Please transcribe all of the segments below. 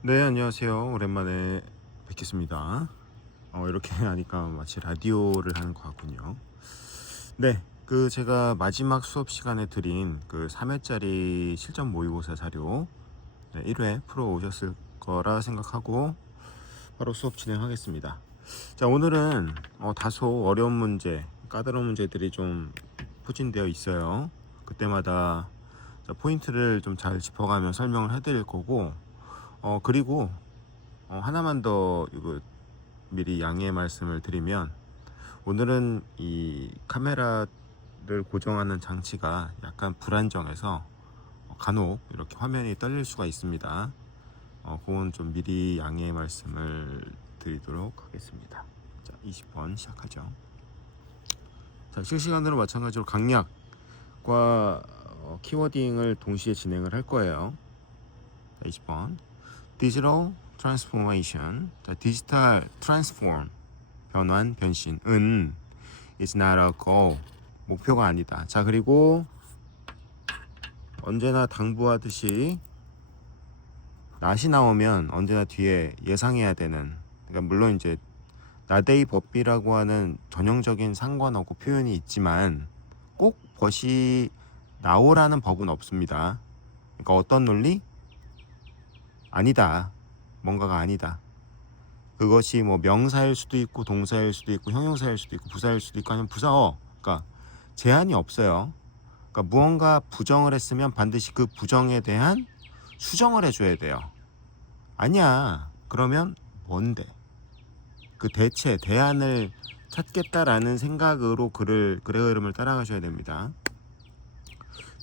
네, 안녕하세요. 오랜만에 뵙겠습니다. 이렇게 하니까 마치 라디오를 하는 것 같군요. 네, 제가 마지막 수업 시간에 드린 3회짜리 실전 모의고사 자료 1회 풀어 오셨을 거라 생각하고 바로 수업 진행하겠습니다. 자, 오늘은 다소 어려운 문제, 까다로운 문제들이 좀 포진되어 있어요. 그때마다 포인트를 좀 잘 짚어가며 설명을 해드릴 거고, 그리고 하나만 더 이거 미리 양해의 말씀을 드리면, 오늘은 이 카메라를 고정하는 장치가 약간 불안정해서 간혹 이렇게 화면이 떨릴 수가 있습니다. 그건 좀 미리 양해의 말씀을 드리도록 하겠습니다. 자, 20번 시작하죠. 자, 실시간으로 마찬가지로 강약과 키워딩을 동시에 진행을 할 거예요. 자, 20번 디지털 트랜스포메이션. 자, 디지털 트랜스폼, 변환, 변신은 is not a goal, 목표가 아니다. 자, 그리고 언제나 당부하듯이 낫이 나오면 언제나 뒤에 예상해야 되는, 그러니까 물론 이제 나데이 법비라고 하는 전형적인 상관어고 표현이 있지만 꼭 벗이 나오라는 법은 없습니다. 그러니까 어떤 논리? 아니다. 뭔가가 아니다. 그것이 뭐 명사일 수도 있고 동사일 수도 있고 형용사일 수도 있고 부사일 수도 있고 아니면 부사어. 그러니까 제한이 없어요. 그러니까 무언가 부정을 했으면 반드시 그 부정에 대한 수정을 해줘야 돼요. 아니야. 그러면 뭔데? 그 대체 대안을 찾겠다라는 생각으로 글의 흐름을 따라가셔야 됩니다.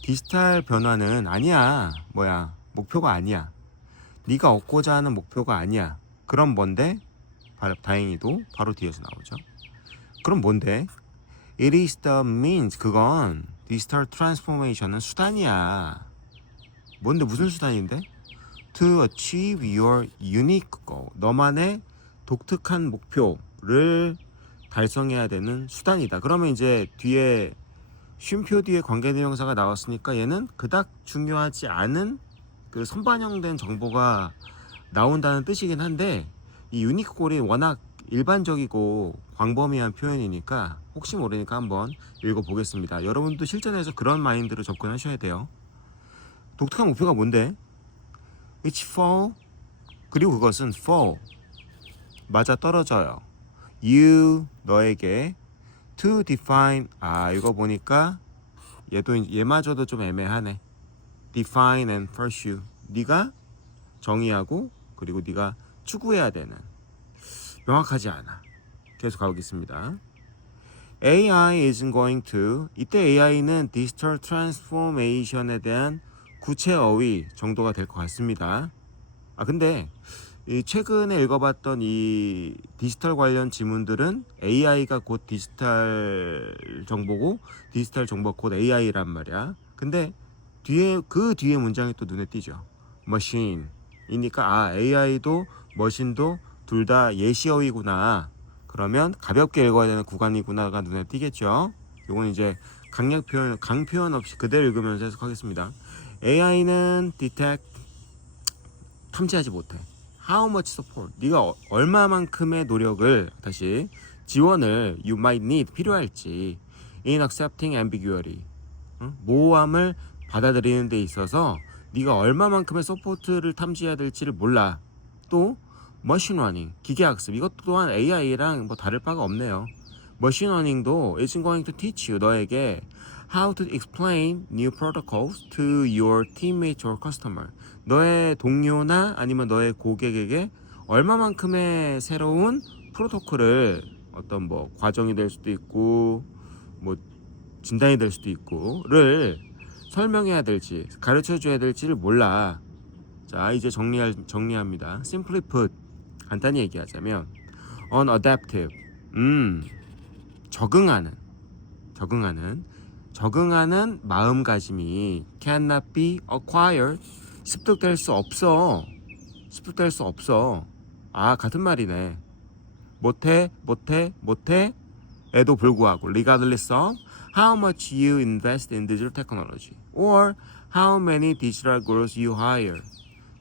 디지털 변화는 아니야. 뭐야? 목표가 아니야. 네가 얻고자 하는 목표가 아니야. 그럼 뭔데? 다행히도 바로 뒤에서 나오죠. 그럼 뭔데? It is the means. 그건 디지털 트랜스포메이션은 수단이야. 뭔데? 무슨 수단인데? To achieve your unique goal. 너만의 독특한 목표를 달성해야 되는 수단이다. 그러면 이제 뒤에 쉼표 뒤에 관계대명사가 나왔으니까 얘는 그닥 중요하지 않은 그 선반영된 정보가 나온다는 뜻이긴 한데, 이 유니크골이 워낙 일반적이고 광범위한 표현이니까 혹시 모르니까 한번 읽어보겠습니다. 여러분도 실전에서 그런 마인드로 접근하셔야 돼요. 독특한 목표가 뭔데? It's for, 그리고 그것은 for, 맞아 떨어져요. You, 너에게. To define, 이거 보니까 얘마저도 좀 애매하네. Define and pursue, 네가 정의하고 그리고 네가 추구해야 되는, 명확하지 않아. 계속 가보겠습니다. AI isn't going to, 이때 AI는 디지털 트랜스포메이션에 대한 구체어휘 정도가 될 것 같습니다. 근데 이 최근에 읽어봤던 이 디지털 관련 지문들은 AI가 곧 디지털 정보고 디지털 정보가 곧 AI란 말이야. 근데 그 뒤에 문장이 또 눈에 띄죠. machine 이니까 AI도 머신도 둘 다 예시어휘구나. 그러면 가볍게 읽어야 되는 구간이구나가 눈에 띄겠죠. 이건 이제 강 표현 없이 그대로 읽으면서 해석하겠습니다. AI는 detect, 탐지하지 못해. How much support, 네가 얼마만큼의 노력을, 다시 지원을 you might need, 필요할지 in accepting ambiguity, 모호함을 받아들이는 데 있어서 네가 얼마만큼의 서포트를 탐지해야 될지를 몰라. 또 머신러닝, 기계학습, 이것 또한 AI랑 뭐 다를 바가 없네요. 머신러닝도 is going to teach you, 너에게 how to explain new protocols to your teammates or customer, 너의 동료나 아니면 너의 고객에게 얼마만큼의 새로운 프로토콜을, 어떤 뭐 과정이 될 수도 있고 뭐 진단이 될 수도 있고를 설명해야 될지 가르쳐 줘야 될지를 몰라. 자, 이제 정리합니다. Simply put, 간단히 얘기하자면 unadaptive, 적응하는 마음가짐이 cannot be acquired, 습득될 수 없어. 같은 말이네. 못해 에도 불구하고 regardless of how much you invest in digital technology or how many digital gurus you hire,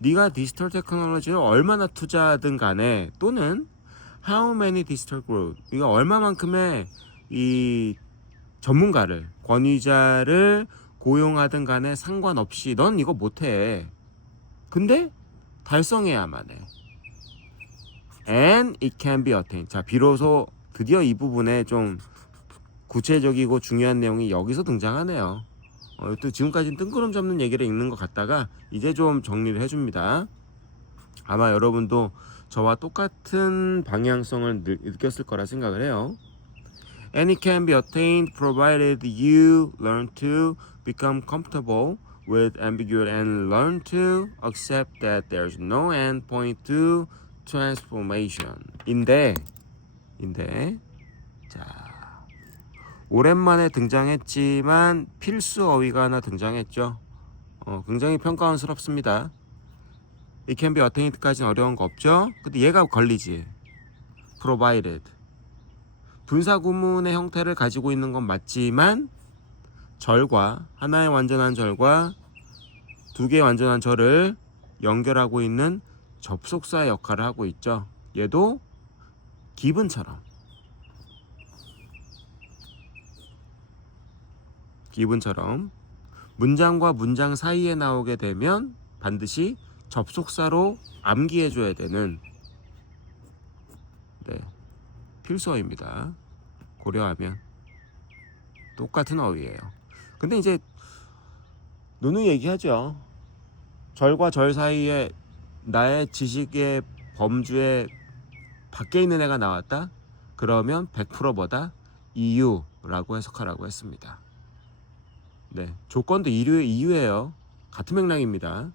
네가 디지털 테크놀로지를 얼마나 투자하든 간에 또는 how many digital group 이거 얼마만큼의 이 전문가를 권위자를 고용하든 간에 상관없이 넌 이거 못해. 근데 달성해야만 해. And it can be attained. 자, 비로소 드디어 이 부분에 좀 구체적이고 중요한 내용이 여기서 등장하네요. 또 지금까지는 뜬구름 잡는 얘기를 읽는 것 같다가 이제 좀 정리를 해줍니다. 아마 여러분도 저와 똑같은 방향성을 느꼈을 거라 생각을 해요. And it can be attained provided you learn to become comfortable with ambiguity and learn to accept that there's no end point to transformation. 인데 자, 오랜만에 등장했지만 필수 어휘가 하나 등장했죠. 굉장히 평가원스럽습니다. It can be attained까지는 어려운 거 없죠. 근데 얘가 걸리지. provided. 분사 구문의 형태를 가지고 있는 건 맞지만 절과 하나의 완전한 절과 두 개의 완전한 절을 연결하고 있는 접속사의 역할을 하고 있죠. 얘도 기분처럼 문장과 문장 사이에 나오게 되면 반드시 접속사로 암기해줘야 되는 필수어입니다. 고려하면 똑같은 어휘예요. 근데 이제 누누이 얘기하죠. 절과 절 사이에 나의 지식의 범주에 밖에 있는 애가 나왔다? 그러면 100% 뭐다? 이유라고 해석하라고 했습니다. 조건도 이유예요. 같은 맥락입니다.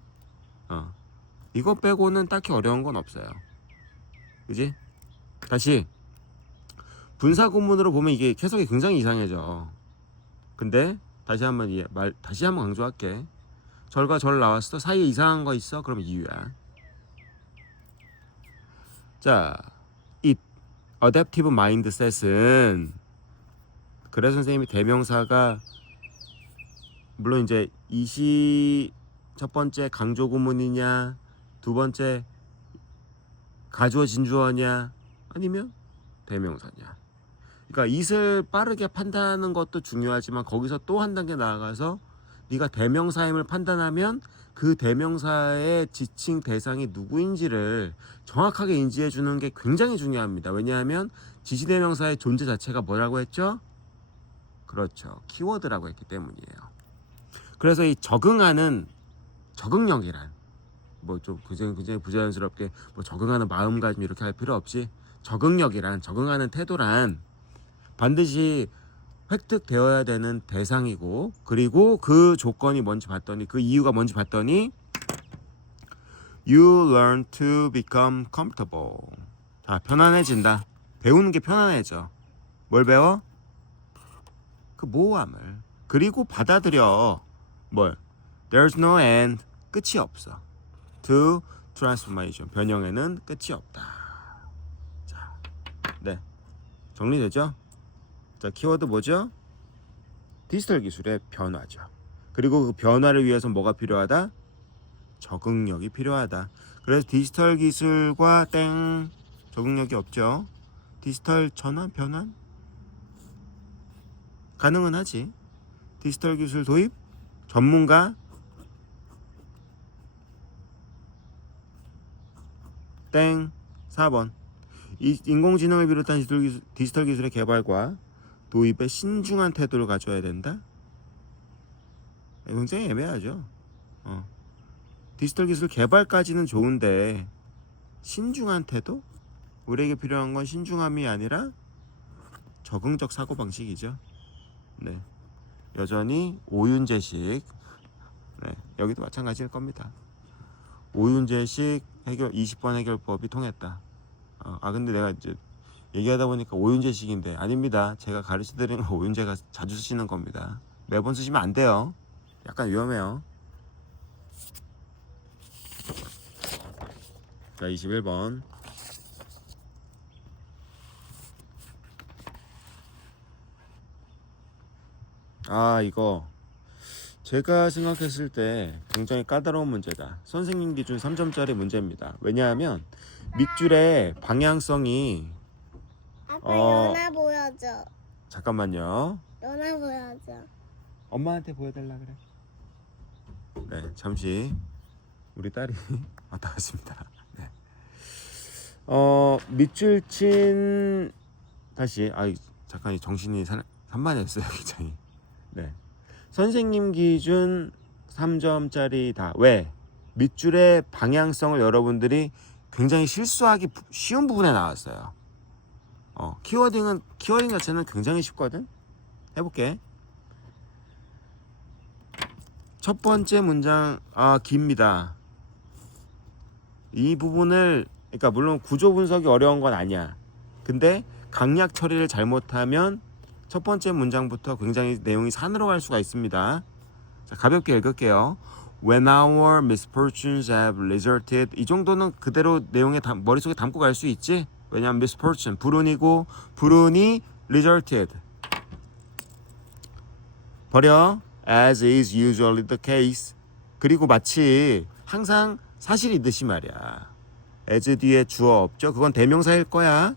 이거 빼고는 딱히 어려운 건 없어요. 그지? 다시 분사 구문으로 보면 이게 해석이 굉장히 이상해져. 근데 다시 한번 강조할게. 절과 절 나왔어. 사이에 이상한 거 있어? 그럼 이유야. 자, 이 adaptive mindset은 그래서 선생님이 대명사가 물론 이제 첫 번째 강조 구문이냐, 두 번째 가주어 진주어냐, 아니면 대명사냐. 그러니까 it을 빠르게 판단하는 것도 중요하지만 거기서 또 한 단계 나아가서 네가 대명사임을 판단하면 그 대명사의 지칭 대상이 누구인지를 정확하게 인지해 주는 게 굉장히 중요합니다. 왜냐하면 지시대명사의 존재 자체가 뭐라고 했죠? 그렇죠. 키워드라고 했기 때문이에요. 그래서 이 적응력이란 좀 굉장히 부자연스럽게 적응하는 마음가짐 이렇게 할 필요 없이 적응하는 태도란 반드시 획득되어야 되는 대상이고, 그리고 그 조건이 뭔지 봤더니, 그 이유가 뭔지 봤더니 You learn to become comfortable. 자, 편안해진다. 배우는 게 편안해져. 뭘 배워? 그 모호함을. 그리고 받아들여. There's no end. 끝이 없어. To transformation. 변형에는 끝이 없다. 자, 정리되죠? 자, 키워드 뭐죠? 디지털 기술의 변화죠. 그리고 그 변화를 위해서 뭐가 필요하다? 적응력이 필요하다. 그래서 디지털 기술과 적응력이 없죠. 디지털 전환, 변환? 가능은 하지. 디지털 기술 도입? 전문가? 4번. 인공지능을 비롯한 디지털 기술의 개발과 도입에 신중한 태도를 가져야 된다. 굉장히 애매하죠. 디지털 기술 개발까지는 좋은데 신중한 태도? 우리에게 필요한 건 신중함이 아니라 적응적 사고방식이죠. 여전히 오윤재식. 여기도 마찬가지일 겁니다. 오윤재식 20번 해결법이 통했다. 근데 내가 이제 얘기하다 보니까 오윤재식인데 아닙니다. 제가 가르쳐드리는 건 오윤재가 자주 쓰시는 겁니다. 매번 쓰시면 안 돼요. 약간 위험해요. 자, 21번. 이거 제가 생각했을 때 굉장히 까다로운 문제다. 선생님 기준 3점짜리 문제입니다. 왜냐하면 밑줄의 방향성이 아빠 어 연아 보여줘. 잠깐만요. 연아 보여줘. 엄마한테 보여달라 그래. 네, 잠시 우리 딸이 왔다 갔습니다. 네. 밑줄 친 다시 잠깐 정신이 산만했어요, 굉장히. 네. 선생님 기준 3점짜리다. 왜? 밑줄의 방향성을 여러분들이 굉장히 실수하기 쉬운 부분에 나왔어요. 키워딩 자체는 굉장히 쉽거든. 해볼게. 첫 번째 문장 깁니다. 이 부분을 그러니까 물론 구조 분석이 어려운 건 아니야. 근데 강약 처리를 잘못하면 첫 번째 문장부터 굉장히 내용이 산으로 갈 수가 있습니다. 자, 가볍게 읽을게요. When our misfortunes have resulted, 이 정도는 그대로 내용에 머릿속에 담고 갈 수 있지? 왜냐하면 misfortune 불운이고 불운이 resulted 버려 as is usually the case. 그리고 마치 항상 사실이듯이 말이야. as 뒤에 주어 없죠? 그건 대명사일 거야.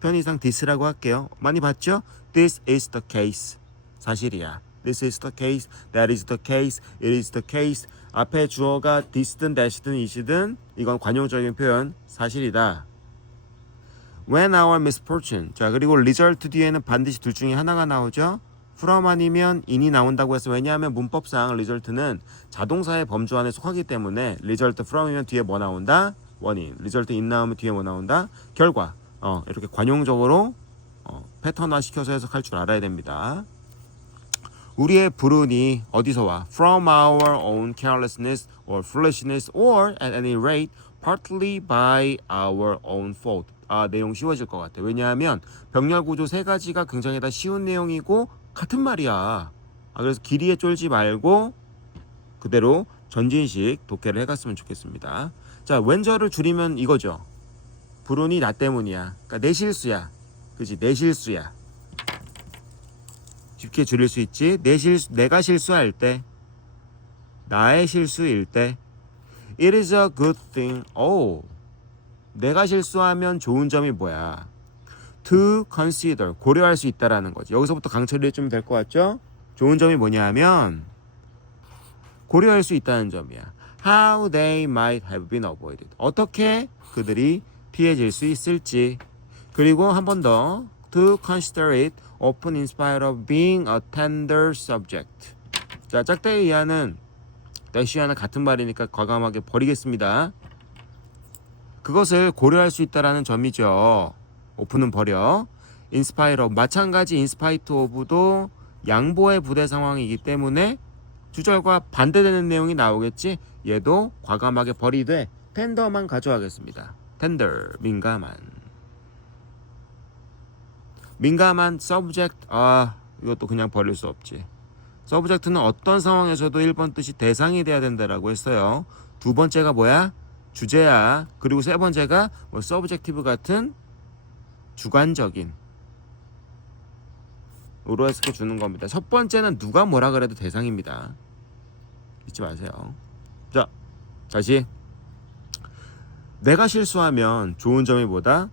편의상 this라고 할게요. 많이 봤죠? This is the case. 사실이야. This is the case. That is the case. It is the case. 앞에 주어가 this든 that이든 it이든 이건 관용적인 표현 사실이다. When our misfortune. 자, 그리고 result 뒤에는 반드시 둘 중에 하나가 나오죠. from 아니면 in이 나온다고 해서 왜냐하면 문법상 result는 자동사의 범주 안에 속하기 때문에 result from이면 뒤에 뭐 나온다? 원인. result in 나오면 뒤에 뭐 나온다? 결과. 이렇게 관용적으로 패턴화 시켜서 해석할 줄 알아야 됩니다. 우리의 불운이 어디서 와? From our own carelessness or foolishness or at any rate partly by our own fault. 내용 쉬워질 것 같아. 왜냐하면 병렬 구조 세 가지가 굉장히 다 쉬운 내용이고 같은 말이야. 그래서 길이에 쫄지 말고 그대로 전진식 독해를 해갔으면 좋겠습니다. 자, 왼절을 줄이면 이거죠. 불운이 나 때문이야. 그러니까 내 실수야. 그치? 내 실수야. 쉽게 줄일 수 있지. 내가 실수할 때, 나의 실수일 때, it is a good thing. 내가 실수하면 좋은 점이 뭐야? To consider, 고려할 수 있다라는 거지. 여기서부터 강처리 해주면 될 것 같죠? 좋은 점이 뭐냐 하면 고려할 수 있다는 점이야. How they might have been avoided. 어떻게 그들이 피해질 수 있을지. 그리고 한 번 더. To consider it often in spite of being a tender subject. 자, 짝대의 이하는 대시와는 같은 말이니까 과감하게 버리겠습니다. 그것을 고려할 수 있다라는 점이죠. 오픈은 버려. In spite of, 마찬가지 in spite of도 양보의 부대 상황이기 때문에 주절과 반대되는 내용이 나오겠지. 얘도 과감하게 버리되 tender만 가져가겠습니다. tender, 민감한 subject, 이것도 그냥 버릴 수 없지. subject는 어떤 상황에서도 1번 뜻이 대상이 돼야 된다라고 했어요. 두 번째가 뭐야? 주제야. 그리고 세 번째가 subjective 같은 주관적인 으로 해석해 주는 겁니다. 첫 번째는 누가 뭐라 그래도 대상입니다. 잊지 마세요. 자, 다시. 내가 실수하면 좋은 점이 뭐다?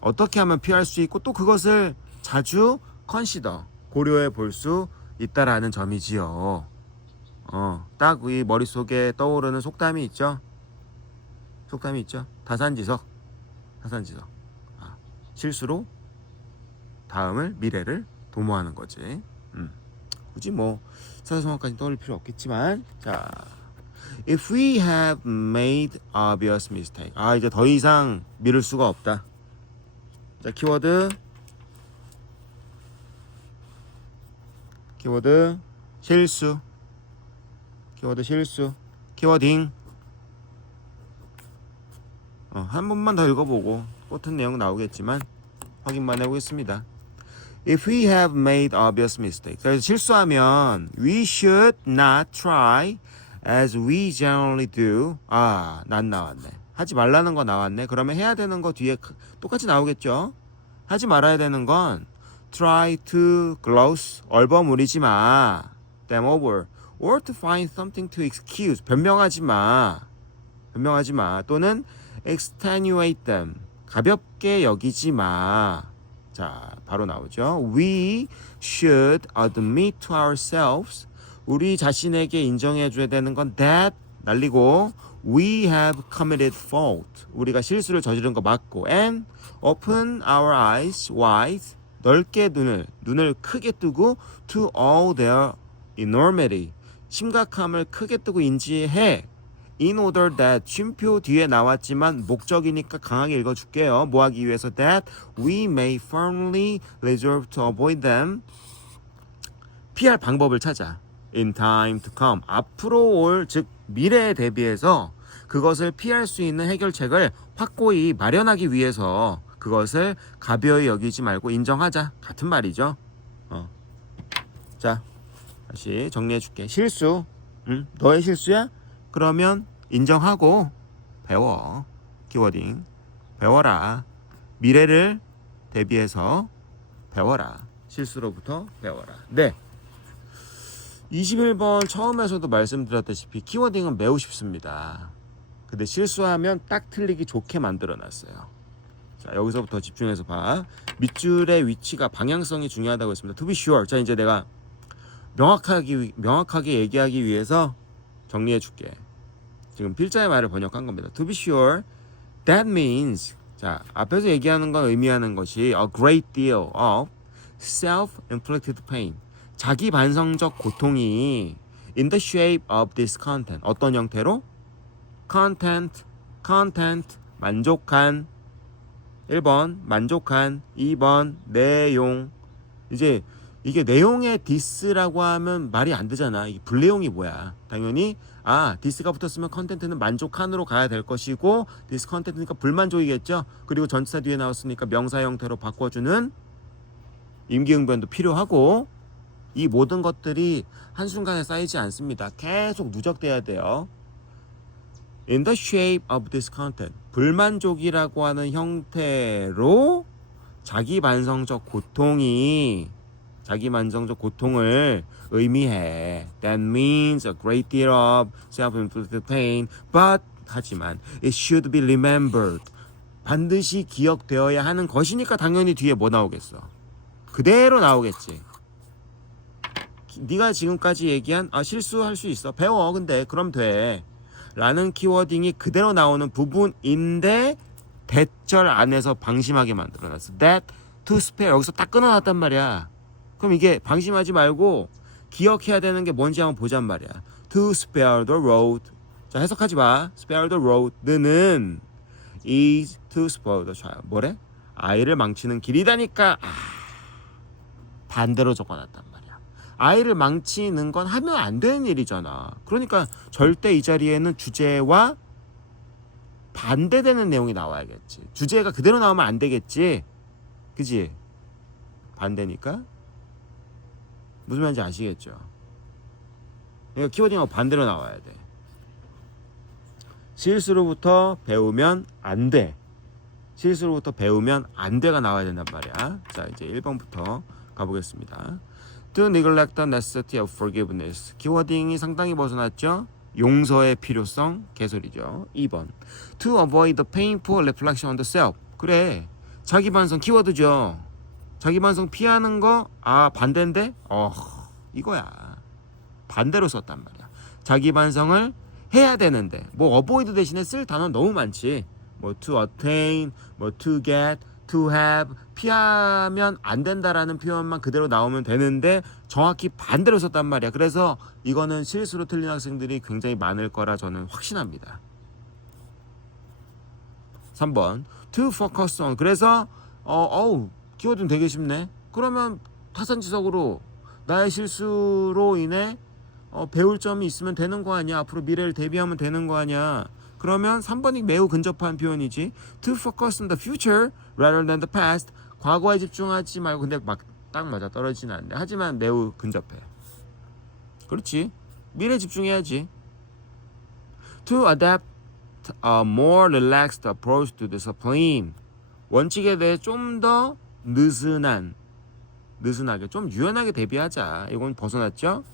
어떻게 하면 피할 수 있고 또 그것을 자주 consider, 고려해 볼 수 있다라는 점이지요. 딱 이 머릿속에 떠오르는 속담이 있죠. 타산지석. 실수로 다음을 미래를 도모하는 거지. 굳이 사사성어까지 떠올릴 필요 없겠지만, 자, if we have made obvious mistake. 이제 더 이상 미룰 수가 없다. 자, 키워드 실수. 키워딩. 한 번만 더 읽어보고 똑같은 내용 나오겠지만 확인만 해보겠습니다. If we have made obvious mistakes. 그래서 실수하면 we should not try as we generally do. 난 나왔네. 하지 말라는 거 나왔네. 그러면 해야 되는 거 뒤에 똑같이 나오겠죠. 하지 말아야 되는 건 try to gloss, 얼버무리지 마. them over, or to find something to excuse. 변명하지 마. 또는 extenuate them. 가볍게 여기지 마. 자, 바로 나오죠. We should admit to ourselves. 우리 자신에게 인정해 줘야 되는 건 that 날리고 we have committed fault. 우리가 실수를 저지른 거 맞고 and open our eyes wide. 넓게 눈을 크게 뜨고 to all their enormity. 심각함을 크게 뜨고 인지해. In order that 쉼표 뒤에 나왔지만 목적이니까 강하게 읽어줄게요. 뭐 하기 위해서 that we may firmly resolve to avoid them. 피할 방법을 찾아. In time to come. 앞으로 올 즉 미래에 대비해서 그것을 피할 수 있는 해결책을 확고히 마련하기 위해서 그것을 가벼이 여기지 말고 인정하자. 같은 말이죠. 자, 다시 정리해줄게. 실수. 너의 실수야? 그러면 인정하고 배워. 키워딩. 배워라. 미래를 대비해서 배워라. 실수로부터 배워라. 네. 21번 처음에서도 말씀드렸다시피 키워딩은 매우 쉽습니다. 근데 실수하면 딱 틀리기 좋게 만들어놨어요. 자, 여기서부터 집중해서 봐. 밑줄의 위치가 방향성이 중요하다고 했습니다. To be sure. 자, 이제 내가 명확하게 얘기하기 위해서 정리해줄게. 지금 필자의 말을 번역한 겁니다. To be sure, that means 자, 앞에서 얘기하는 건 의미하는 것이 a great deal of self-inflicted pain. 자기 반성적 고통이 in the shape of this content. 어떤 형태로? content, 만족한 1번, 만족한 2번, 내용. 이제 이게 내용의 디스라고 하면 말이 안 되잖아. 이게 불내용이 뭐야? 당연히 디스가 붙었으면 컨텐트는 만족한으로 가야 될 것이고 디스 컨텐트니까 불만족이겠죠. 그리고 전치사 뒤에 나왔으니까 명사 형태로 바꿔주는 임기응변도 필요하고 이 모든 것들이 한순간에 쌓이지 않습니다. 계속 누적돼야 돼요. In the shape of this content. 불만족이라고 하는 형태로 자기 반성적 고통을 의미해. That means a great deal of self-inflicted pain. But 하지만 it should be remembered. 반드시 기억되어야 하는 것이니까 당연히 뒤에 뭐 나오겠어? 그대로 나오겠지. 네가 지금까지 얘기한 실수할 수 있어. 배워. 근데 그럼 돼. 라는 키워딩이 그대로 나오는 부분인데 대절 안에서 방심하게 만들어놨어. That to spare. 여기서 딱 끊어놨단 말이야. 그럼 이게 방심하지 말고 기억해야 되는 게 뭔지 한번 보잔 말이야. To spare the road. 자, 해석하지 마. Spare the road는 is to spoil the child. 뭐래? 아이를 망치는 길이다니까. 반대로 적어놨단 말이야. 아이를 망치는 건 하면 안 되는 일이잖아. 그러니까 절대 이 자리에는 주제와 반대되는 내용이 나와야겠지. 주제가 그대로 나오면 안 되겠지. 그지? 반대니까. 무슨 말인지 아시겠죠? 그러니까 키워딩하고 반대로 나와야 돼. 실수로부터 배우면 안 돼. 실수로부터 배우면 안 돼가 나와야 된단 말이야. 자, 이제 1번부터 가보겠습니다. To neglect the necessity of forgiveness. 키워딩이 상당히 벗어났죠? 용서의 필요성, 개소리죠. 2번. To avoid the painful reflection on the self. 그래. 자기 반성 키워드죠. 자기 반성 피하는 거 반대인데? 이거야. 반대로 썼단 말이야. 자기 반성을 해야 되는데 뭐 avoid 대신에 쓸 단어 너무 많지. 뭐 to attain, 뭐 to get, to have. 피하면 안 된다라는 표현만 그대로 나오면 되는데 정확히 반대로 썼단 말이야. 그래서 이거는 실수로 틀린 학생들이 굉장히 많을 거라 저는 확신합니다. 3번. To focus on. 그래서 키워드는 되게 쉽네. 그러면 타산지석으로 나의 실수로 인해 배울 점이 있으면 되는 거 아니야. 앞으로 미래를 대비하면 되는 거 아니야. 그러면 3번이 매우 근접한 표현이지. To focus on the future rather than the past. 과거에 집중하지 말고. 근데 막 딱 맞아 떨어지는 않네. 하지만 매우 근접해. 그렇지. 미래에 집중해야지. To adapt a more relaxed approach to discipline. 원칙에 대해 좀 더 느슨하게 좀 유연하게 대비하자. 이건 벗어났죠.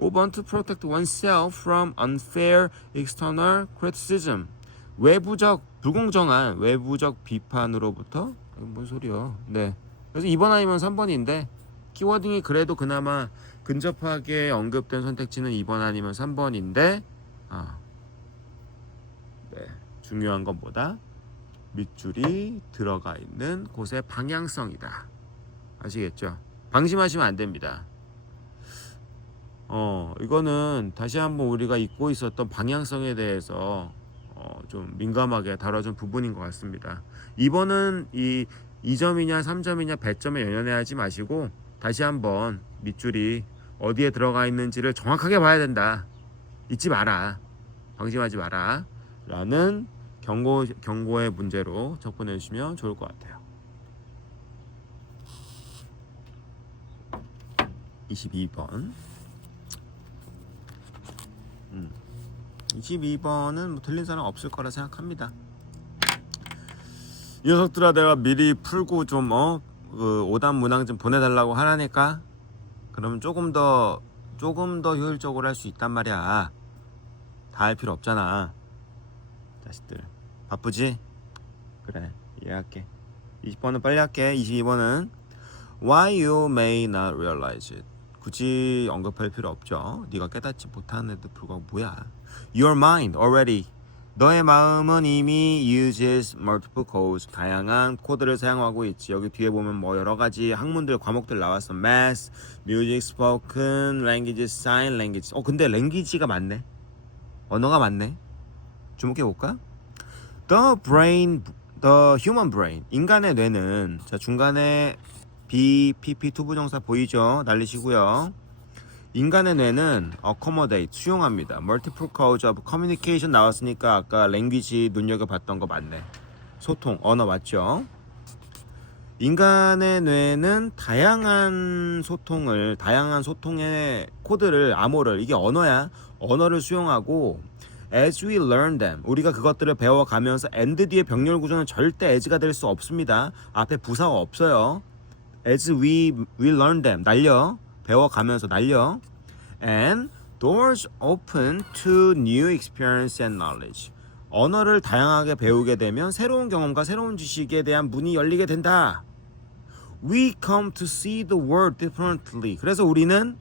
5번 to protect oneself from unfair external criticism. 외부적 불공정한 외부적 비판으로부터 이거 뭔 소리야? 네. 그래서 2번 아니면 3번인데 키워딩이 그래도 그나마 근접하게 언급된 선택지는 2번 아니면 3번인데 네. 중요한 건 뭐다? 밑줄이 들어가 있는 곳의 방향성이다. 아시겠죠? 방심하시면 안 됩니다. 이거는 다시 한번 우리가 잊고 있었던 방향성에 대해서 좀 민감하게 다뤄준 부분인 것 같습니다. 2번은 이 2점이냐 3점이냐 배점에 연연해하지 마시고 다시 한번 밑줄이 어디에 들어가 있는지를 정확하게 봐야 된다. 잊지 마라. 방심하지 마라. 라는 경고의 문제로 접근해 주시면 좋을 것 같아요. 22번 22번은 뭐 틀린 사람 없을 거라 생각합니다. 이 녀석들아 내가 미리 풀고 좀 그 오답 문항 좀 보내달라고 하라니까. 그러면 조금 더 효율적으로 할 수 있단 말이야. 다 할 필요 없잖아. 자식들 바쁘지? 그래 이해할게. 20번은 빨리 할게. 22번은 Why you may not realize it. 굳이 언급할 필요 없죠. 네가 깨닫지 못하는데도 불구하고 뭐야. Your mind already. 너의 마음은 이미 uses multiple codes. 다양한 코드를 사용하고 있지. 여기 뒤에 보면 뭐 여러 가지 학문들 과목들 나왔어. Math, Music, Spoken, Languages, Sign Language. 근데 language가 맞네. 언어가 맞네. 주목해 볼까? The human brain. 인간의 뇌는 자 중간에 BPP 투부정사 보이죠? 날리시고요. 인간의 뇌는 accommodate 수용합니다. multiple codes of communication 나왔으니까 아까 language 눈여겨봤던 거 맞네. 소통, 언어 맞죠? 인간의 뇌는 다양한 소통의 코드를 암호를 이게 언어를 수용하고 as we learn them 우리가 그것들을 배워가면서 and 뒤에 병렬 구조는 절대 as가 될 수 없습니다. 앞에 부사가 없어요. as we learn them 배워가면서 날려 and doors open to new experience and knowledge 언어를 다양하게 배우게 되면 새로운 경험과 새로운 지식에 대한 문이 열리게 된다. We come to see the world differently. 그래서 우리는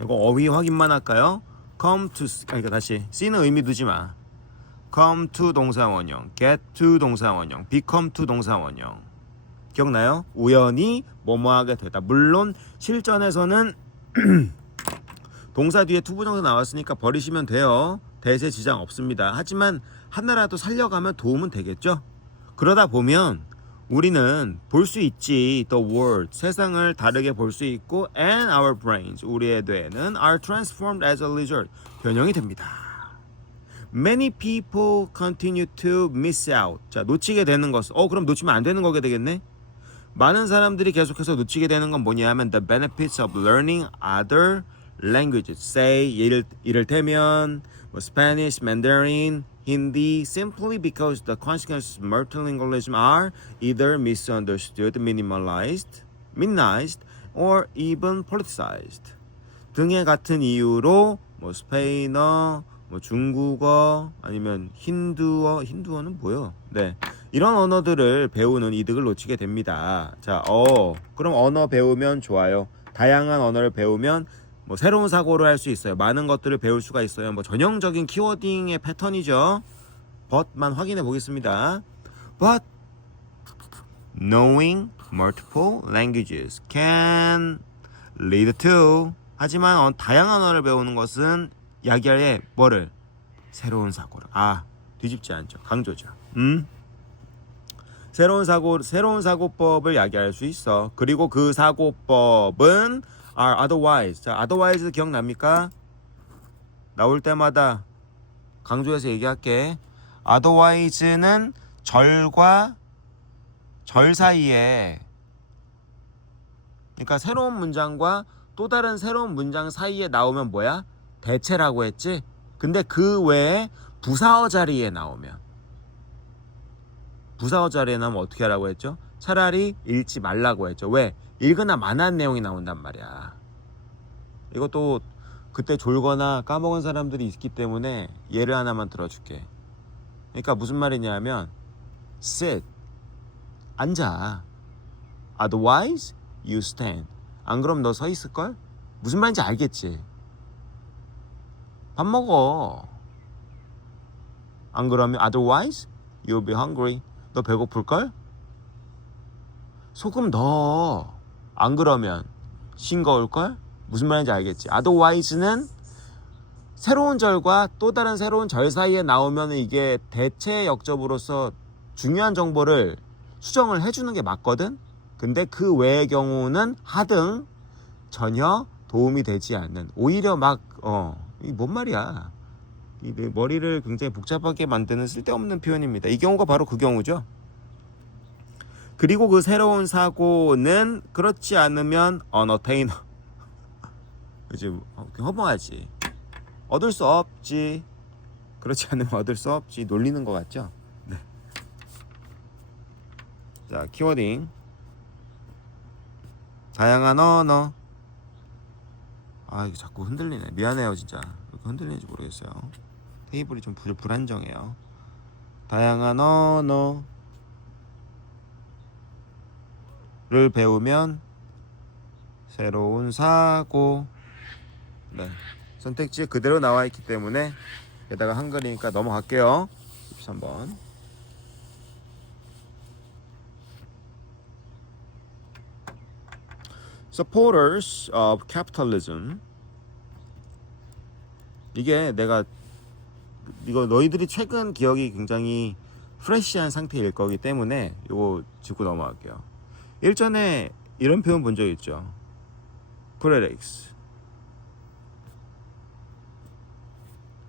이거 어휘 확인만 할까요? come to 그러니까 다시 C는 의미 두지 마. come to 동사원형, get to 동사원형, become to 동사원형. 기억나요? 우연히 뭐뭐하게 되다. 물론 실전에서는 동사 뒤에 투부정사 나왔으니까 버리시면 돼요. 대세 지장 없습니다. 하지만 하나라도 살려가면 도움은 되겠죠? 그러다 보면 우리는 볼 수 있지. The world, 세상을 다르게 볼 수 있고 and our brains, 우리의 뇌는 are transformed as a result, 변형이 됩니다. Many people continue to miss out. 자, 놓치게 되는 것. 그럼 놓치면 안 되는 거게 되겠네? 많은 사람들이 계속해서 놓치게 되는 건 뭐냐 하면 the benefits of learning other languages. Say, 이를테면 Spanish, Mandarin, Hindi, simply because the consequences of multilingualism are either misunderstood, minimized, or even politicized. 등의 같은 이유로 스페인어, 중국어, 아니면 힌두어는 뭐예요? 네. 이런 언어들을 배우는 이득을 놓치게 됩니다. 자, 그럼 언어 배우면 좋아요. 다양한 언어를 배우면 새로운 사고를 할 수 있어요. 많은 것들을 배울 수가 있어요. 전형적인 키워딩의 패턴이죠. but만 확인해 보겠습니다. But knowing multiple languages can lead to. 하지만 다양한 언어를 배우는 것은 야기하에 뭐를? 새로운 사고를. 뒤집지 않죠. 강조죠. 새로운 사고법을 야기할 수 있어. 그리고 그 사고법은 are otherwise. 자, otherwise 기억납니까? 나올 때마다 강조해서 얘기할게. otherwise는 절과 절 사이에, 그러니까 새로운 문장과 또 다른 새로운 문장 사이에 나오면 뭐야? 대체라고 했지? 근데 그 외에 부사어 자리에 나오면 어떻게 하라고 했죠? 차라리 읽지 말라고 했죠. 왜? 읽으나 마나한 내용이 나온단 말이야. 이것도 그때 졸거나 까먹은 사람들이 있기 때문에 예를 하나만 들어줄게. 그러니까 무슨 말이냐면 sit, 앉아. Otherwise, you stand. 안 그럼 너 서 있을걸? 무슨 말인지 알겠지? 밥 먹어. 안 그러면 otherwise, you'll be hungry. 너 배고플걸? 소금 넣어. 안 그러면 싱거울걸? 무슨 말인지 알겠지? otherwise는 새로운 절과 또 다른 새로운 절 사이에 나오면 이게 대체 역접으로서 중요한 정보를 수정을 해주는 게 맞거든? 근데 그 외의 경우는 하등 전혀 도움이 되지 않는, 오히려 이게 뭔 말이야. 내 머리를 굉장히 복잡하게 만드는 쓸데없는 표현입니다. 이 경우가 바로 그 경우죠. 그리고 그 새로운 사고는 그렇지 않으면 unattainable. 그치? 허무하지. 얻을 수 없지. 그렇지 않으면 얻을 수 없지. 놀리는 것 같죠? 네. 자, 키워딩. 다양한 언어. 이게 자꾸 흔들리네. 미안해요, 진짜. 왜 이렇게 흔들리는지 모르겠어요. 테이블이 좀 불안정해요. 다양한 언어를 배우면 새로운 사고. 네. 선택지에 그대로 나와 있기 때문에 게다가 한글이니까 넘어갈게요. 13번. Supporters of capitalism. 이게 이거 너희들이 최근 기억이 굉장히 프레시한 상태일 거기 때문에 이거 짚고 넘어갈게요. 일전에 이런 표현 본 적 있죠. critics.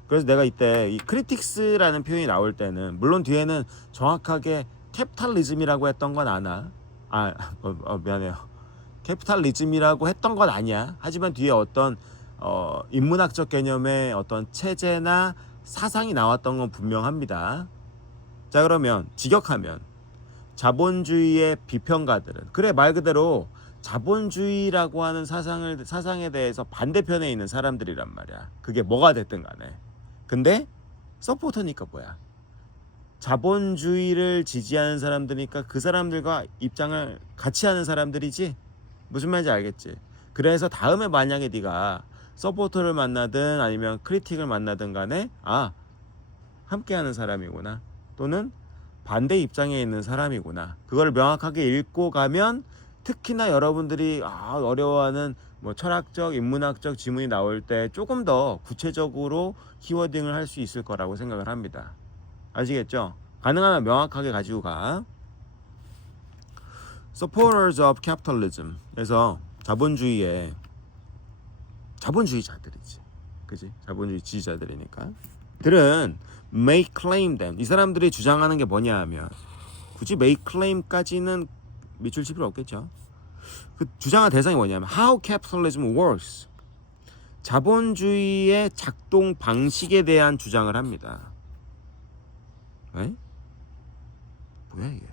그래서 내가 이때 이 critics라는 표현이 나올 때는 물론 뒤에는 정확하게 capitalism이라고 했던 건 미안해요. capitalism이라고 했던 건 아니야. 하지만 뒤에 어떤 인문학적 개념의 어떤 체제나 사상이 나왔던 건 분명합니다. 자, 그러면 직역하면 자본주의의 비평가들은 그래 말 그대로 자본주의라고 하는 사상에 대해서 반대편에 있는 사람들이란 말이야. 그게 뭐가 됐든 간에. 근데 서포터니까 뭐야? 자본주의를 지지하는 사람들이니까 그 사람들과 입장을 같이 하는 사람들이지. 무슨 말인지 알겠지? 그래서 다음에 만약에 네가 서포터를 만나든 아니면 크리틱을 만나든 간에 함께하는 사람이구나, 또는 반대 입장에 있는 사람이구나, 그걸 명확하게 읽고 가면 특히나 여러분들이 어려워하는 철학적, 인문학적 지문이 나올 때 조금 더 구체적으로 키워딩을 할 수 있을 거라고 생각을 합니다. 아시겠죠? 가능하면 명확하게 가지고 가. Supporters of capitalism. 그래서 자본주의자들이지. 그지? 자본주의 지지자들이니까. 들은 make claim them. 이 사람들이 주장하는 게 뭐냐 하면, 굳이 make claim까지는 밑줄 칠 필요 없겠죠. 그 주장한 대상이 뭐냐면 how capitalism works. 자본주의의 작동 방식에 대한 주장을 합니다. 왜? 뭐야 이게?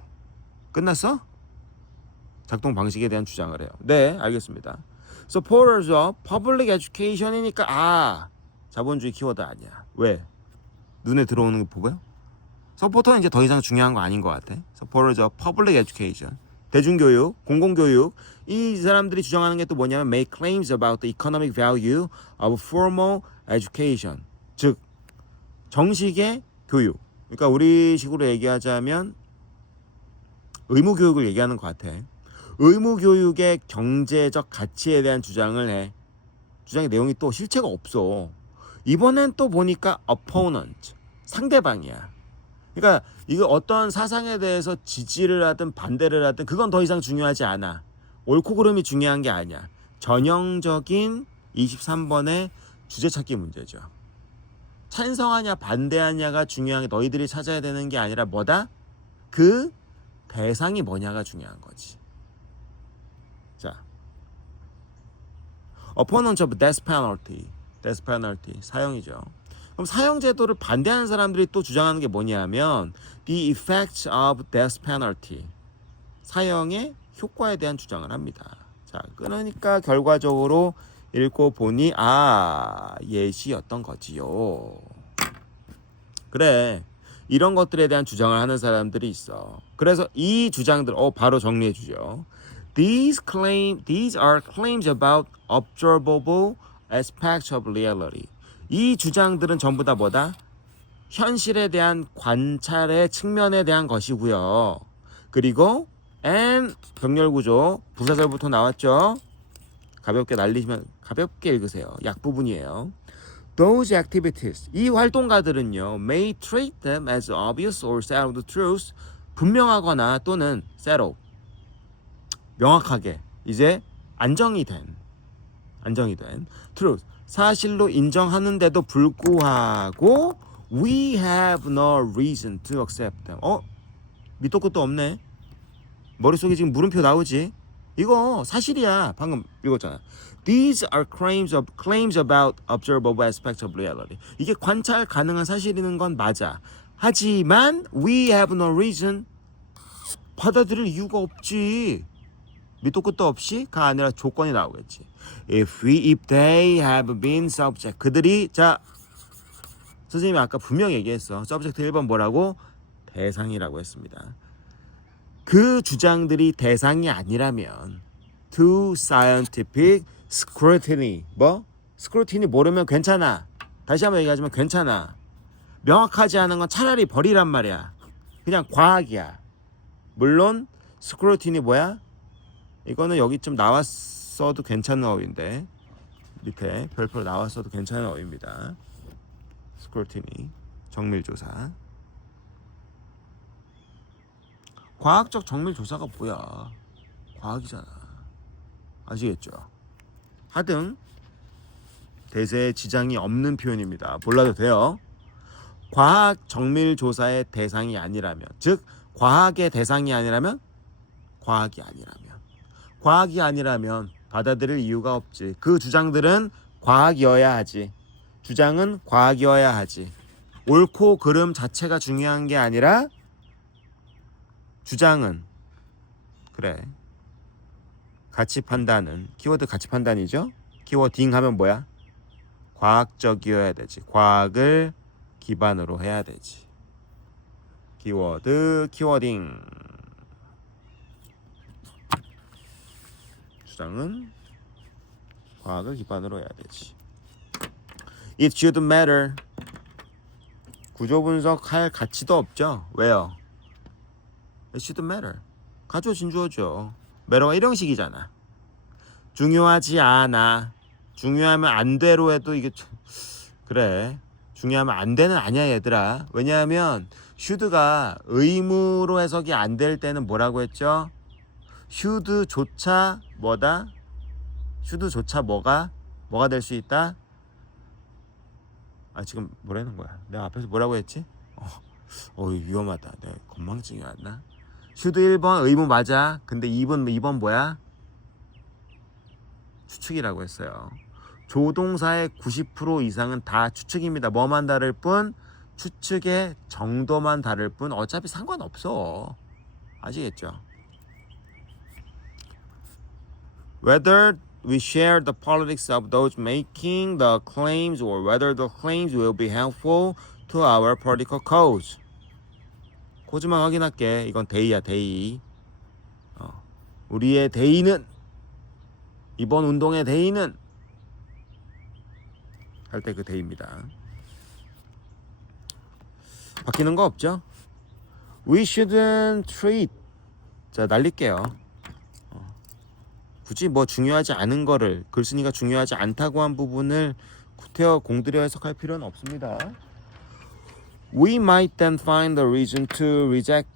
끝났어? 작동 방식에 대한 주장을 해요. 네, 알겠습니다. Supporters of public education이니까 자본주의 키워드 아니야. 왜? 눈에 들어오는 거 보고요? 서포터는 이제 더 이상 중요한 거 아닌 것 같아. Supporters of public education. 대중교육, 공공교육. 이 사람들이 주장하는 게 또 뭐냐면 make claims about the economic value of formal education. 즉 정식의 교육. 그러니까 우리식으로 얘기하자면 의무교육을 얘기하는 것 같아. 의무교육의 경제적 가치에 대한 주장을 해. 주장의 내용이 또 실체가 없어. 이번엔 또 보니까 opponent, 상대방이야. 그러니까 이거 어떤 사상에 대해서 지지를 하든 반대를 하든 그건 더 이상 중요하지 않아. 옳고 그름이 중요한 게 아니야. 전형적인 23번의 주제 찾기 문제죠. 찬성하냐 반대하냐가 중요한 게, 너희들이 찾아야 되는 게 아니라 뭐다? 그 대상이 뭐냐가 중요한 거지. 자, opponents of death penalty. death penalty, 사형이죠. 그럼 사형 제도를 반대하는 사람들이 또 주장하는 게 뭐냐면 the effects of death penalty. 사형의 효과에 대한 주장을 합니다. 자, 그러니까 결과적으로 읽고 보니 예시였던 거지요. 그래. 이런 것들에 대한 주장을 하는 사람들이 있어. 그래서 이 주장들 바로 정리해 주죠. These are claims about observable aspects of reality. 이 주장들은 전부 다 뭐다? 현실에 대한 관찰의 측면에 대한 것이고요. 그리고 and 병렬 구조 부사절부터 나왔죠. 가볍게 날리시면 가볍게 읽으세요. 약 부분이에요. Those activities, 이 활동가들은요, may treat them as obvious or settled truths, 분명하거나 또는 settle, 명확하게 이제 안정이 된 truth, 사실로 인정하는데도 불구하고 we have no reason to accept them. 밑도 끝도 없네. 머릿속에 지금 물음표 나오지? 이거 사실이야. 방금 읽었잖아. These are claims about observable aspects of reality. 이게 관찰 가능한 사실이는 건 맞아. 하지만 we have no reason. 받아들일 이유가 없지. 밑도 끝도 없이 가 아니라 조건이 나오겠지. If they have been subject. 그들이 선생님이 아까 분명히 얘기했어. subject 1번 뭐라고? 대상이라고 했습니다. 그 주장들이 대상이 아니라면 to scientific scrutiny. scrutiny 모르면 괜찮아. 다시 한번 얘기하지만 괜찮아. 명확하지 않은 건 차라리 버리란 말이야. 그냥 과학이야. 물론 scrutiny 뭐야? 이거는 여기쯤 나왔어도 괜찮은 어휘인데 밑에 별표로 나왔어도 괜찮은 어휘입니다. scrutiny 정밀조사. 과학적 정밀조사가 뭐야? 과학이잖아. 아시겠죠? 하등 대세에 지장이 없는 표현입니다. 몰라도 돼요. 과학 정밀조사의 대상이 아니라면, 즉 과학의 대상이 아니라면 과학이 아니라면 받아들일 이유가 없지. 그 주장들은 과학이어야 하지. 주장은 과학이어야 하지. 옳고 그름 자체가 중요한 게 아니라 주장은 그래. 가치 판단은 키워드 가치 판단이죠. 키워딩 하면 뭐야? 과학적이어야 되지. 과학을 기반으로 해야 되지. 키워딩. 주장은 과학을 기반으로 해야 되지. It should matter. 구조 분석할 가치도 없죠. 왜요? It should matter. 가조 진주어죠. matter가 일형식이잖아. 중요하지 않아. 중요하면 안 돼로 해도 이게 그래. 중요하면 안 돼는 아니야 얘들아. 왜냐하면 should가 의무로 해석이 안 될 때는 뭐라고 했죠? should조차 뭐다? should조차 뭐가 될 수 있다? 지금 뭐라는 거야? 내가 앞에서 뭐라고 했지? 위험하다. 내가 건망증이 왔나? should 1번 의무 맞아. 근데 2번 뭐야? 추측이라고 했어요. 조동사의 90% 이상은 다 추측입니다. 뭐만 다를 뿐, 추측의 정도만 다를 뿐, 어차피 상관없어. 아시겠죠? Whether we share the politics of those making the claims or whether the claims will be helpful to our political cause. 코즈만 확인할게. 이건 대의야, 대의. 우리의 대의는, 이번 운동의 대의는 할 때 그 대의입니다. 바뀌는 거 없죠? We shouldn't treat. 날릴게요. 굳이 중요하지 않은 거를, 글쓴이가 중요하지 않다고 한 부분을 구태여 공들여 해석할 필요는 없습니다. We might then find the reason to reject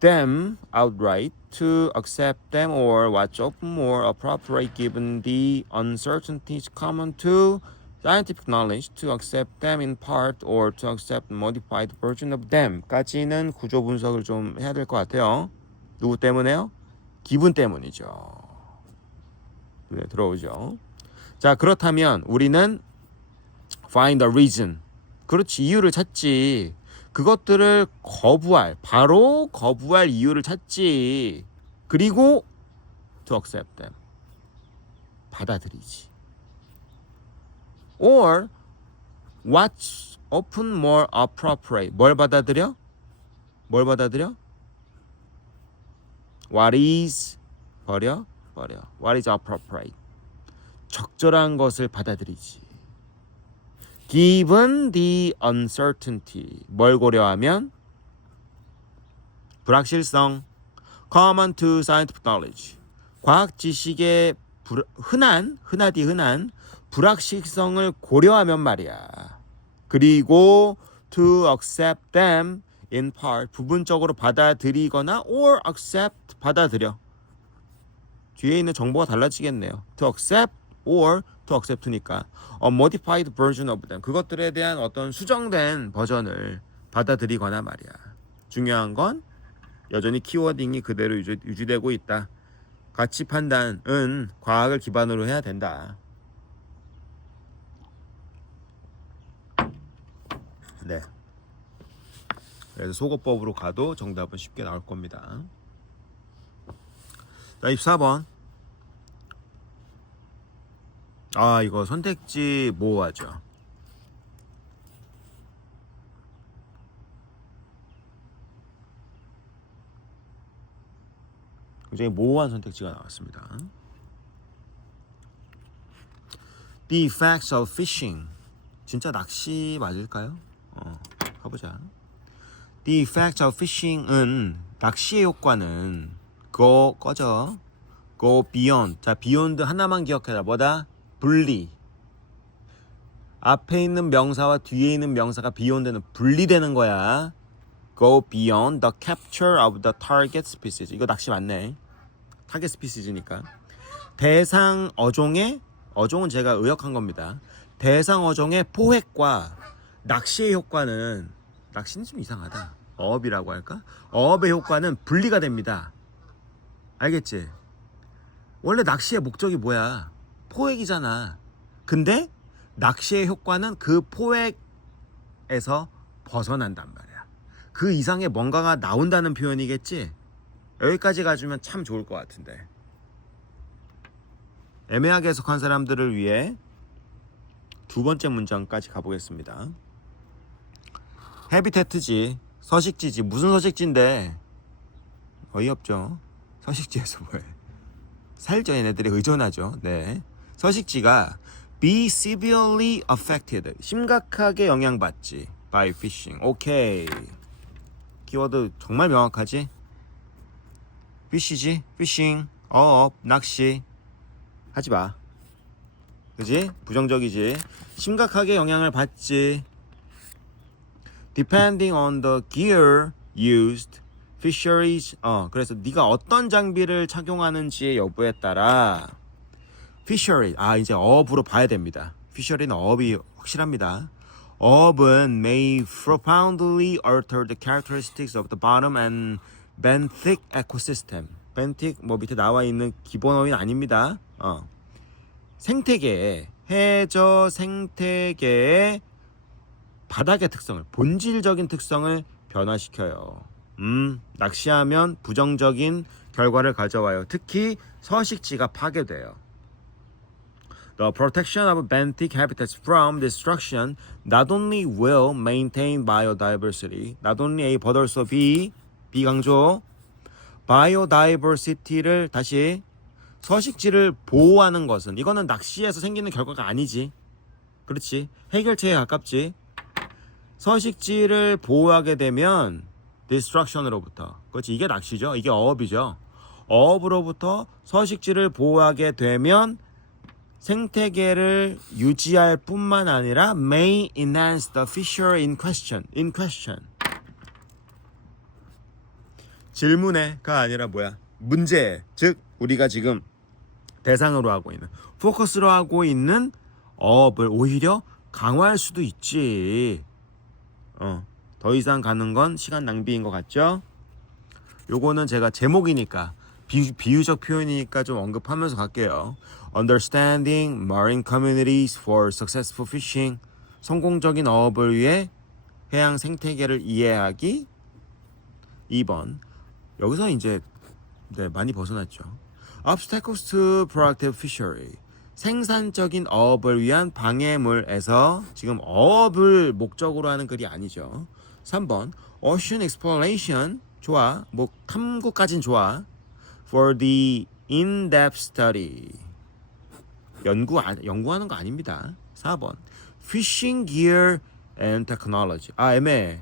them outright, to accept them, or what's often more appropriate given the uncertainties common to scientific knowledge, to accept them in part or to accept a modified version of them 까지는 구조 분석을 좀 해야 될 것 같아요. 누구 때문에요? 기분 때문이죠. 네, 들어오죠. 자, 그렇다면 우리는 find the reason. 그렇지, 이유를 찾지. 그것들을 바로 거부할 이유를 찾지. 그리고 to accept them. 받아들이지. or what's often more appropriate. 뭘 받아들여? 뭘 받아들여? What is 버려. What is appropriate. 적절한 것을 받아들이지. Given the uncertainty. 뭘 고려하면? 불확실성. Common to scientific knowledge. 과학 지식의 흔한 불확실성을 고려하면 말이야. 그리고 to accept them in part. 부분적으로 받아들이거나 or accept 받아들여. 뒤에 있는 정보가 달라지겠네요. To accept or to accept니까 a modified version of them. 그것들에 대한 어떤 수정된 버전을 받아들이거나 말이야. 중요한 건 여전히 키워딩이 그대로 유지되고 있다. 가치 판단은 과학을 기반으로 해야 된다. 네. 그래서 속어법으로 가도 정답은 쉽게 나올 겁니다. 자, 24번. 아, 이거 선택지 모호하죠. 굉장히 모호한 선택지가 나왔습니다. The effects of fishing. 진짜 낚시 맞을까요? 가보자. The effects of fishing은 낚시의 효과는 꺼져. Go beyond. 자, beyond 하나만 기억해라. 뭐다? 분리. 앞에 있는 명사와 뒤에 있는 명사가 beyond는 분리되는 거야. Go beyond the capture of the target species. 이거 낚시 맞네. 타겟 스피시즈니까. 대상 어종의 어종은 제가 의역한 겁니다. 대상 어종의 포획과 낚시의 효과는 낚시는 좀 이상하다. 어업이라고 할까? 어업의 효과는 분리가 됩니다. 알겠지? 원래 낚시의 목적이 뭐야? 포획이잖아. 근데 낚시의 효과는 그 포획에서 벗어난단 말이야. 그 이상의 뭔가가 나온다는 표현이겠지? 여기까지 가주면 참 좋을 것 같은데. 애매하게 해석한 사람들을 위해 두 번째 문장까지 가보겠습니다. 헤비테트지, 서식지지. 무슨 서식지인데? 어이없죠. 서식지에서 뭐해? 살죠. 얘네들이 의존하죠. 네. 서식지가 be severely affected. 심각하게 영향받지. by fishing. 오케이. 키워드 정말 명확하지? fish지, fishing, 어업, 낚시. 하지 마. 그지? 부정적이지. 심각하게 영향을 받지. Depending on the gear used, fisheries. 그래서 네가 어떤 장비를 착용하는지의 여부에 따라 fishery. 이제 어업으로 봐야 됩니다. fishery는 어업이 확실합니다. 어업은 may profoundly alter the characteristics of the bottom and benthic ecosystem. benthic 밑에 나와 있는 기본어휘는 아닙니다. 생태계, 해저 생태계의 바닥의 특성을, 본질적인 특성을 변화시켜요. 낚시하면 부정적인 결과를 가져와요. 특히 서식지가 파괴돼요. The protection of benthic habitats from destruction not only will maintain biodiversity, not only A but also B 강조, biodiversity를 다시 서식지를 보호하는 것은, 이거는 낚시에서 생기는 결과가 아니지. 그렇지. 해결책에 가깝지. 서식지를 보호하게 되면 destruction으로부터, 그렇지, 이게 낚시죠. 이게 어업이죠. 어업으로부터 서식지를 보호하게 되면 생태계를 유지할 뿐만 아니라 may enhance the fishery in question. 질문에가 아니라 뭐야? 문제. 즉 우리가 지금 대상으로 하고 있는, 포커스로 하고 있는 어업을 오히려 강화할 수도 있지. 더 이상 가는 건 시간 낭비인 것 같죠? 요거는 제가 제목이니까 비유적 표현이니까 좀 언급하면서 갈게요. Understanding marine communities for successful fishing. 성공적인 어업을 위해 해양 생태계를 이해하기. 2번. 여기서 이제 많이 벗어났죠. Obstacles to proactive fishery. 생산적인 어업을 위한 방해물에서 지금 어업을 목적으로 하는 글이 아니죠. 3번 Ocean Exploration 좋아. 뭐 탐구까진 좋아. For the in-depth study 연구하는 거 아닙니다. 4번 Fishing Gear and Technology 애매해.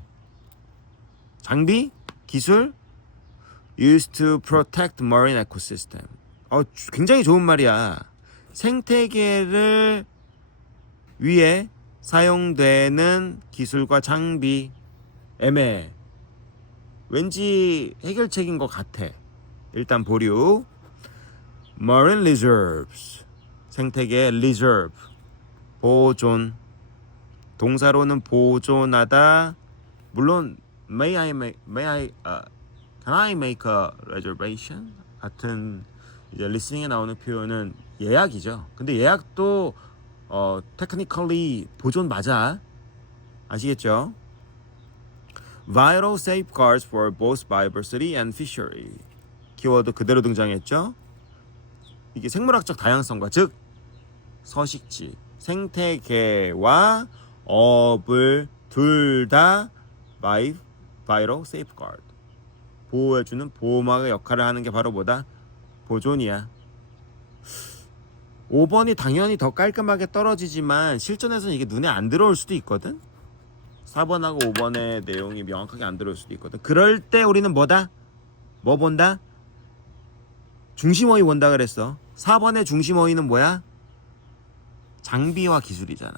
장비? 기술? Used to protect marine ecosystem 굉장히 좋은 말이야. 생태계를 위해 사용되는 기술과 장비 애매해. 왠지 해결책인 것 같아. 일단 보류. Marine reserves 생태계 reserve 보존 동사로는 보존하다. 물론 can I make a reservation 같은 이제 listening에 나오는 표현은 예약이죠. 근데 예약도 technically 보존 맞아. 아시겠죠? Vital safeguards for both biodiversity and fishery. 키워드 그대로 등장했죠. 이게 생물학적 다양성과 즉 서식지, 생태계와 어업을 둘 다 vital safeguard 보호해주는 보호막의 역할을 하는 게 바로 뭐다? 보존이야. 5번이 당연히 더 깔끔하게 떨어지지만 실전에서는 이게 눈에 안 들어올 수도 있거든. 4번하고 5번의 내용이 명확하게 안 들어올 수도 있거든. 그럴 때 우리는 뭐다? 뭐 본다? 중심어휘 본다 그랬어. 4번의 중심어휘는 뭐야? 장비와 기술이잖아.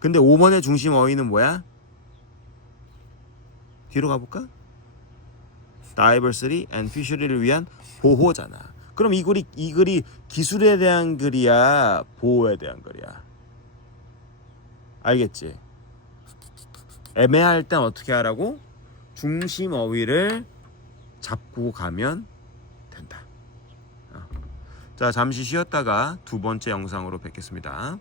근데 5번의 중심어휘는 뭐야? 뒤로 가볼까? Diversity and Fishery를 위한 보호잖아. 그럼 이 글이 기술에 대한 글이야? 보호에 대한 글이야? 알겠지? 애매할 땐 어떻게 하라고? 중심 어휘를 잡고 가면 된다. 자, 잠시 쉬었다가 두 번째 영상으로 뵙겠습니다.